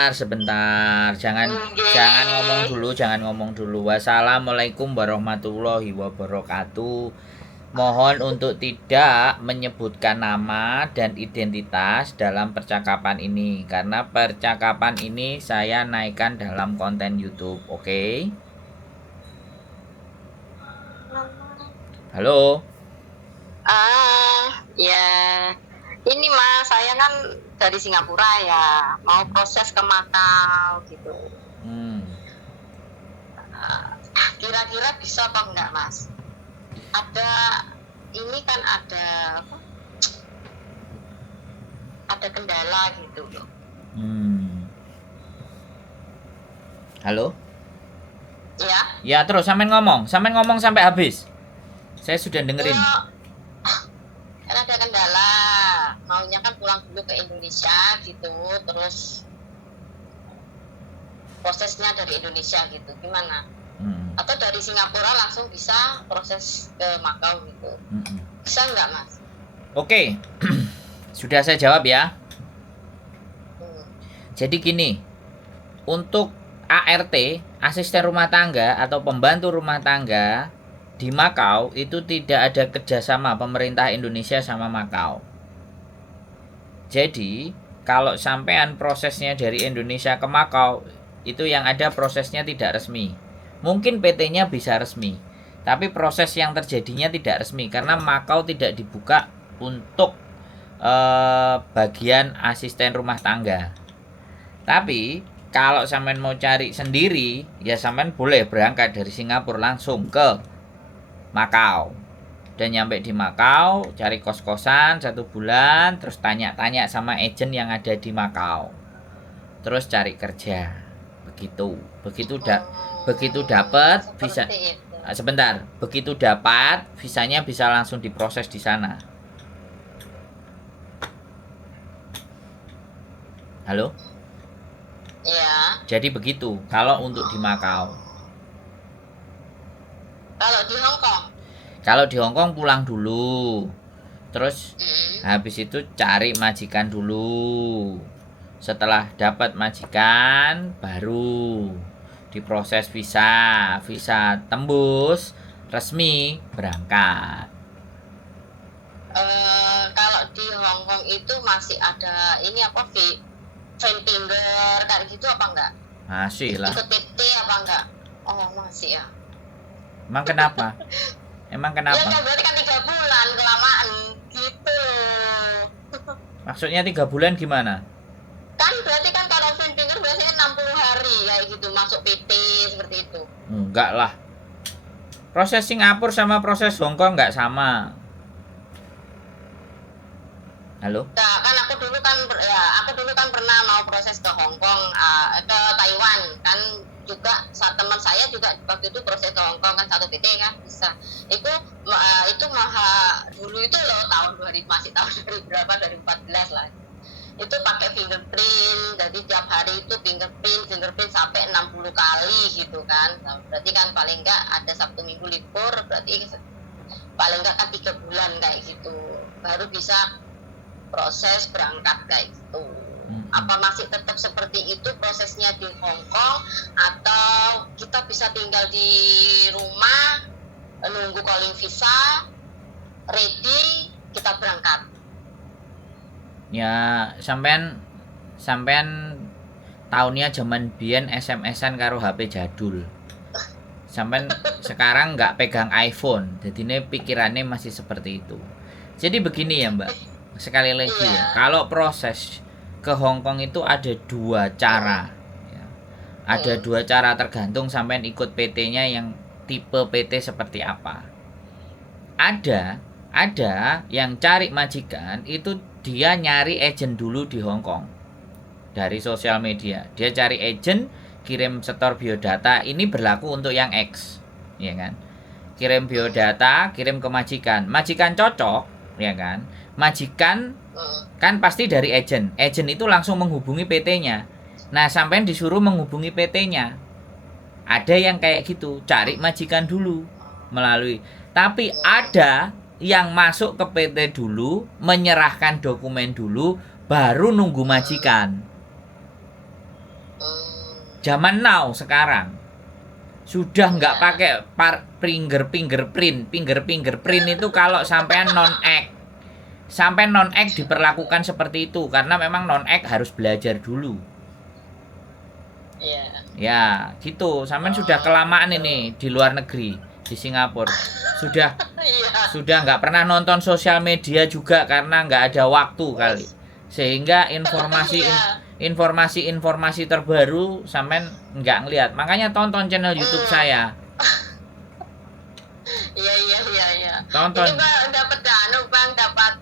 Sebentar, jangan ngomong dulu. Wassalamualaikum warahmatullahi wabarakatuh. Mohon untuk tidak menyebutkan nama dan identitas dalam percakapan ini karena percakapan ini saya naikkan dalam konten YouTube, oke? Halo. Ya. Ini Mas, saya kan dari Singapura ya, mau proses ke Makau gitu. Kira-kira bisa apa enggak Mas? Ini kan ada kendala gitu loh. Halo? Ya? Ya, terus sampean ngomong sampai habis. Saya sudah dengerin. Kan ada kendala, maunya kan pulang dulu ke Indonesia gitu, terus prosesnya dari Indonesia gitu, gimana? Atau dari Singapura langsung bisa proses ke Makau gitu, bisa nggak Mas? Oke, sudah saya jawab ya. Jadi gini, untuk ART, asisten rumah tangga atau pembantu rumah tangga di Makau itu tidak ada kerjasama pemerintah Indonesia sama Makau. Jadi kalau sampean prosesnya dari Indonesia ke Makau itu yang ada prosesnya tidak resmi. Mungkin PT-nya bisa resmi, tapi proses yang terjadinya tidak resmi karena Makau tidak dibuka untuk bagian asisten rumah tangga. Tapi kalau sampean mau cari sendiri, ya sampean boleh berangkat dari Singapura langsung ke Makau. Dan nyampe di Makau, cari kos-kosan 1 bulan, terus tanya-tanya sama agent yang ada di Makau. Terus cari kerja. Begitu dapat bisa sebentar, begitu dapat visanya bisa langsung diproses di sana. Halo? Ya. Jadi begitu kalau untuk di Makau. Kalau di Hong Kong? Kalau di Hong Kong pulang dulu. Terus habis itu cari majikan dulu. Setelah dapat majikan baru diproses visa tembus resmi berangkat. Kalau di Hong Kong itu masih ada ini apa finger kayak gitu apa enggak? Masih lah. Ikut PT apa enggak? Oh masih ya. Emang kenapa? Ya kan berarti kan 3 bulan kelamaan gitu. Maksudnya 3 bulan gimana? Kan berarti kan kalau finger biasanya 60 hari kayak gitu masuk PT seperti itu. Enggak lah. Proses Singapura sama proses Hong Kong enggak sama. Halo? Nah, kan aku dulu kan pernah mau proses ke Hong Kong, ke Taiwan kan juga teman saya juga waktu itu proses ke Hong Kong kan satu PT kan bisa. Itu dulu itu loh masih tahun 2000 berapa 2014 lah. Itu pakai fingerprint, jadi tiap hari itu fingerprint sampai 60 kali gitu kan. Nah, berarti kan paling enggak ada Sabtu Minggu libur, berarti paling enggak kan 3 bulan kayak gitu. Baru bisa proses berangkat kayak gitu. Apa masih tetap seperti itu prosesnya di Hong Kong atau kita bisa tinggal di rumah nunggu calling visa ready kita berangkat? Ya sampean tahunnya zaman biyen SMS-an karo HP jadul. Sampean sekarang nggak pegang iPhone, jadi pikirannya masih seperti itu. Jadi begini ya Mbak, sekali lagi ya, kalau proses ke Hong Kong itu ada 2 cara ya. Ada 2 cara tergantung sampean ikut PT-nya yang tipe PT seperti apa. Ada yang cari majikan itu dia nyari agent dulu di Hong Kong dari sosial media. Dia cari agent, kirim setor biodata. Ini berlaku untuk yang X, ya kan? Kirim biodata, kirim ke majikan. Majikan cocok, ya kan? Majikan kan pasti dari agent. Agent itu langsung menghubungi PT-nya. Nah, sampean disuruh menghubungi PT-nya. Ada yang kayak gitu, cari majikan dulu melalui. Tapi ada yang masuk ke PT dulu, menyerahkan dokumen dulu, baru nunggu majikan. Zaman now sekarang sudah nggak Ya. pakai fingerprint itu kalau sampean non act diperlakukan seperti itu karena memang non act harus belajar dulu. Iya. Ya, gitu. Sampean sudah kelamaan ini di luar negeri, di Singapura. Sudah Iya. nggak pernah nonton sosial media juga karena nggak ada waktu kali. Sehingga Iya. informasi terbaru sampean nggak ngelihat. Makanya tonton channel YouTube saya. Iya. Tonton. Ini Bang dapat Bang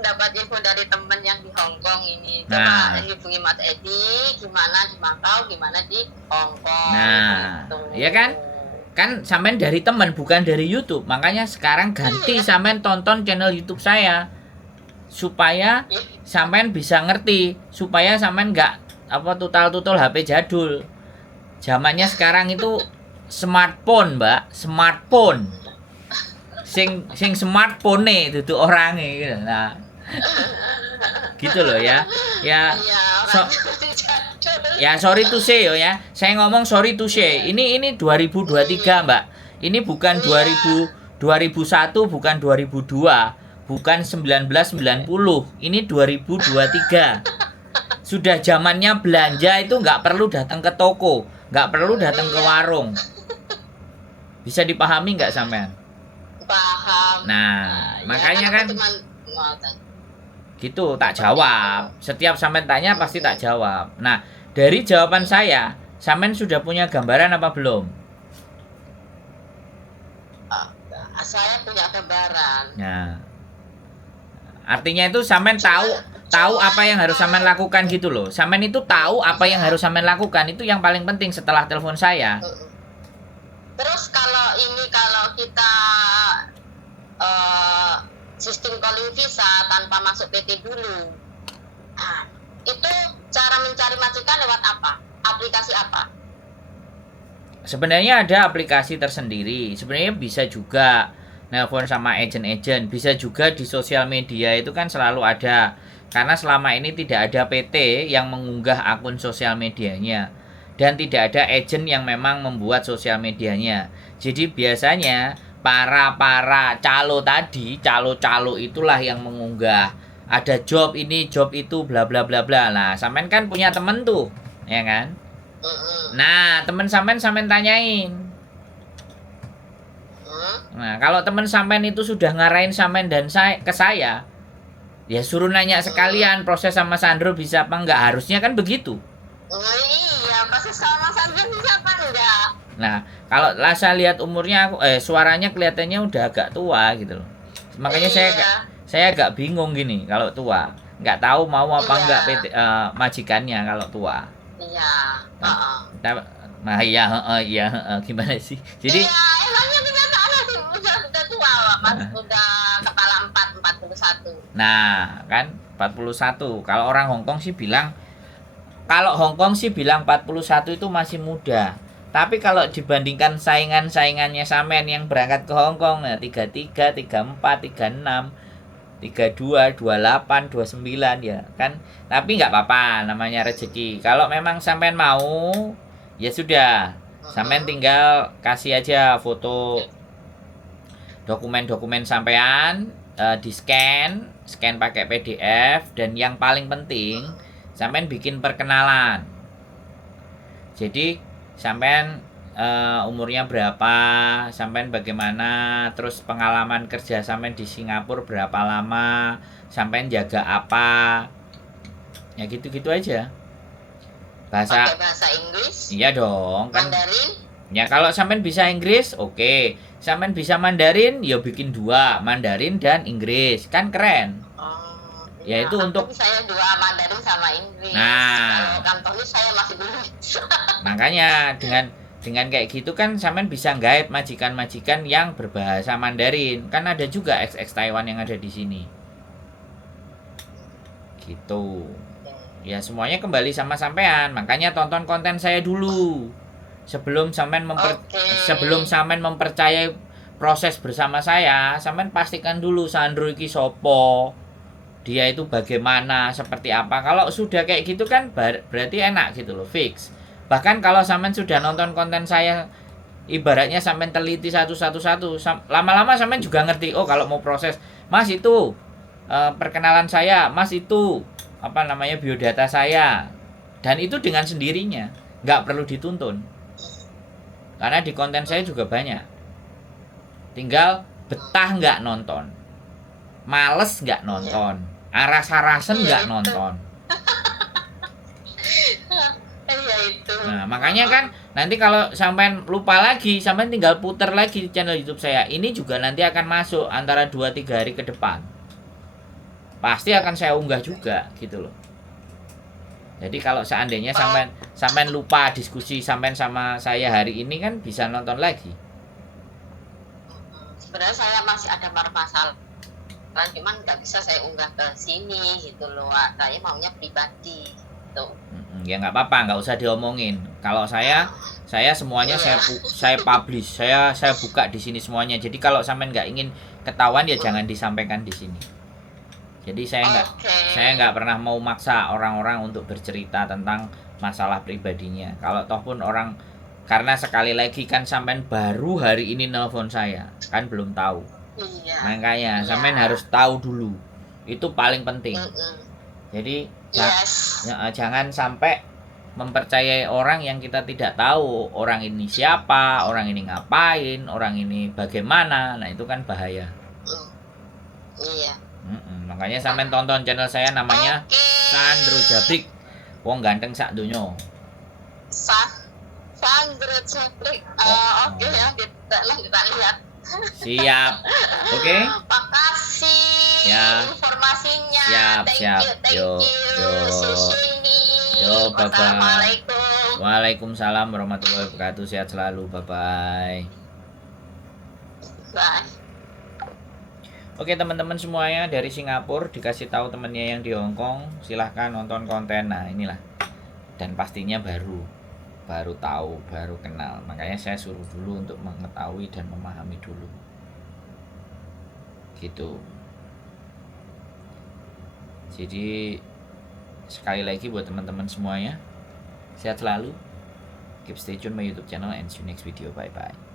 dapat info dari temen yang di Hong Kong ini. Nah. Coba hubungi Mas Edi gimana di Macau, gimana di Hong Kong. Nah, gitu. iya kan? Kan sampean dari teman bukan dari YouTube. Makanya sekarang ganti sampean tonton channel YouTube saya. Supaya sampean bisa ngerti, supaya sampean nggak tutal-tutul HP jadul. Zamannya sekarang itu smartphone, Mbak, smartphone. Sing smartphone itu orangnya gitu. Nah, gitu loh ya. Ya, Iya, so- orang jadul. ya sorry to say ya. Saya ngomong sorry to say. Ini 2023, Mbak. Ini bukan 2001, bukan 2002, bukan 1990. Ini 2023. Sudah zamannya belanja itu nggak perlu datang ke toko, nggak perlu datang ke warung. Bisa dipahami nggak sampean? Paham. Nah, Ya, makanya kan aku cuman gitu tak jawab. Setiap sampean tanya pasti tak jawab. Nah, dari jawaban saya, sampean sudah punya gambaran apa belum? saya punya gambaran. Nah, artinya itu sampean tahu apa yang harus sampean lakukan gitu loh. Sampean itu tahu apa yang harus sampean lakukan, itu yang paling penting setelah telepon saya. Terus kalau kita sistem calling visa tanpa masuk PT dulu, nah, itu cara mencari majikan lewat apa? Aplikasi apa? Sebenarnya ada aplikasi tersendiri. Sebenarnya bisa juga nelpon sama agent-agent, bisa juga di sosial media itu kan selalu ada. Karena selama ini tidak ada PT yang mengunggah akun sosial medianya dan tidak ada agent yang memang membuat sosial medianya. Jadi biasanya para calo itulah yang mengunggah. Ada job ini, job itu, bla bla bla bla. Nah, sampean kan punya temen tuh, ya kan? Nah, temen sampean tanyain. Nah, kalau temen sampean itu sudah ngarahin sampean dan ke saya, ya suruh nanya sekalian proses sama Sandro bisa apa enggak. Harusnya kan begitu. Oh iya, proses sama Sandro bisa apa enggak? Nah, kalau lah saya lihat umurnya suaranya kelihatannya udah agak tua gitu loh. Makanya saya agak bingung gini kalau tua. Nggak tahu mau apa enggak PT, majikannya kalau tua. Iya. Nah, iya, gimana sih? Jadi iya, emangnya kenyataannya sih udah tua, Mas. Udah kepala 41. Nah, kan 41. Kalau orang Hongkong sih bilang 41 itu masih muda. Tapi kalau dibandingkan saingannya sampean yang berangkat ke Hongkong, ya 33, 34, 36, 32, 28, 29 ya kan. Tapi nggak apa-apa, namanya rezeki. Kalau memang sampean mau, ya sudah. Sampean tinggal kasih aja foto dokumen-dokumen sampean, di scan pakai PDF, dan yang paling penting sampean bikin perkenalan. Jadi sampean umurnya berapa, sampean bagaimana, terus pengalaman kerja sampean di Singapura berapa lama, sampean jaga apa, ya gitu-gitu aja. Pakai bahasa Inggris? Iya dong, kan. Mandarin? Ya kalau sampean bisa Inggris, oke. Sampean bisa Mandarin, ya bikin 2, Mandarin dan Inggris, kan keren. Ya itu untuk saya 2 Mandarin sama Inggris. Nah, kalau Kantonis saya masih belum bisa. Makanya dengan kayak gitu kan sampean bisa guide majikan-majikan yang berbahasa Mandarin. Kan ada juga ex Taiwan yang ada di sini. Gitu. Ya semuanya kembali sama sampean. Makanya tonton konten saya dulu. Sebelum sampean mempercayai proses bersama saya, sampean pastikan dulu Sandro iki sopo. Dia itu bagaimana, seperti apa. Kalau sudah kayak gitu kan berarti enak gitu loh, fix. Bahkan kalau sampean sudah nonton konten saya, ibaratnya sampean teliti satu, lama-lama sampean juga ngerti. Oh, kalau mau proses, Mas itu perkenalan saya, Mas itu apa namanya biodata saya, dan itu dengan sendirinya, nggak perlu dituntun. Karena di konten saya juga banyak. Tinggal betah nggak nonton, males nggak nonton, aras-arasen nggak nonton. Iya itu. Nah, makanya kan nanti kalau sampean lupa lagi, sampean tinggal puter lagi di channel YouTube saya. Ini juga nanti akan masuk antara 2-3 hari ke depan. Pasti akan saya unggah juga gitu loh. Jadi kalau seandainya sampean lupa diskusi sampean sama saya hari ini kan bisa nonton lagi. Sebenarnya saya masih ada masalah, cuman nggak bisa saya unggah ke sini gitu loh. Saya maunya pribadi gitu. Ya nggak apa-apa, nggak usah diomongin. Kalau saya semuanya saya publish, saya buka di sini semuanya. Jadi kalau sampean nggak ingin ketahuan ya jangan disampaikan di sini. Jadi saya nggak pernah mau maksa orang-orang untuk bercerita tentang masalah pribadinya. Kalau toh pun orang, karena sekali lagi kan sampean baru hari ini nelpon saya, kan belum tahu. Iya. Makanya sampean harus tahu dulu. Itu paling penting. Jadi jangan sampai mempercayai orang yang kita tidak tahu. Orang ini siapa, orang ini ngapain, orang ini bagaimana. Nah itu kan bahaya. Iya. Makanya sampean tonton channel saya namanya Sandro Jabrik. Wong ganteng sak dunyo. Sandro Jabrik. Oke ya, kita lihat. Siap. Oke. Makasih informasinya. Siap. Thank you. Yo, bye-bye. Assalamualaikum. Waalaikumsalam warahmatullahi wabarakatuh. Sehat selalu. Bye-bye. Bye. Oke teman-teman semuanya, dari Singapura dikasih tahu temennya yang di Hong Kong, silahkan nonton konten. Nah inilah, dan pastinya baru tahu, baru kenal. Makanya saya suruh dulu untuk mengetahui dan memahami dulu. Gitu. Jadi sekali lagi buat teman-teman semuanya, sehat selalu. Keep stay tune my YouTube channel and see you next video. Bye bye.